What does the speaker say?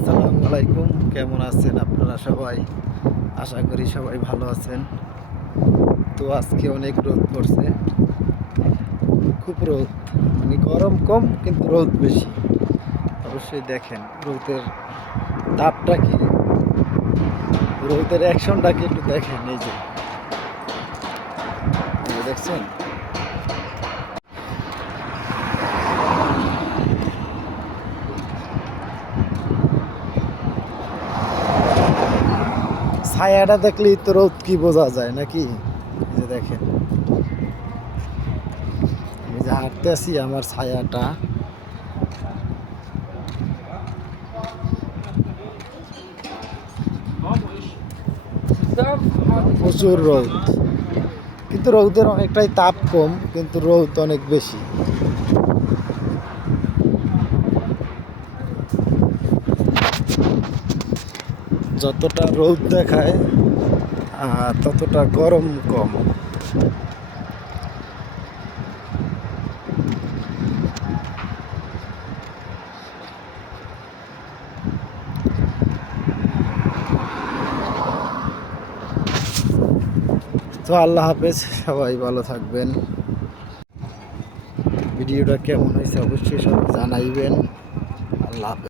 আসসালামু আলাইকুম। কেমন আছেন আপনারা সবাই? আশা করি সবাই ভালো আছেন। তো আজকে অনেক রোদ পড়ছে। খুব রোদ। মানে গরম কম, কিন্তু রোদ বেশি। অবশ্যই দেখেন, রোদের তাপটা কি? রোদের অ্যাকশনটা কি একটু দেখেন এই যে দেখছেন? ছায়াটা দেখলেই তো রোদ কি বোঝা যায় নাকি? যে দেখেন। আমি যে হাঁটতে আছি আমার ছায়াটা। প্রচুর রোদ। কিন্তু রোদের অনেকটাই তাপ কম, কিন্তু রোদ অনেক বেশি। যতটা রোদ দেখায় ততটা গরম কম। তো আল্লাহ হাফেজ, সবাই ভালো থাকবেন। ভিডিওটা কেমন হয়েছে অবশ্যই সবাই জানাইবেন। আল্লাহ হাফেজ।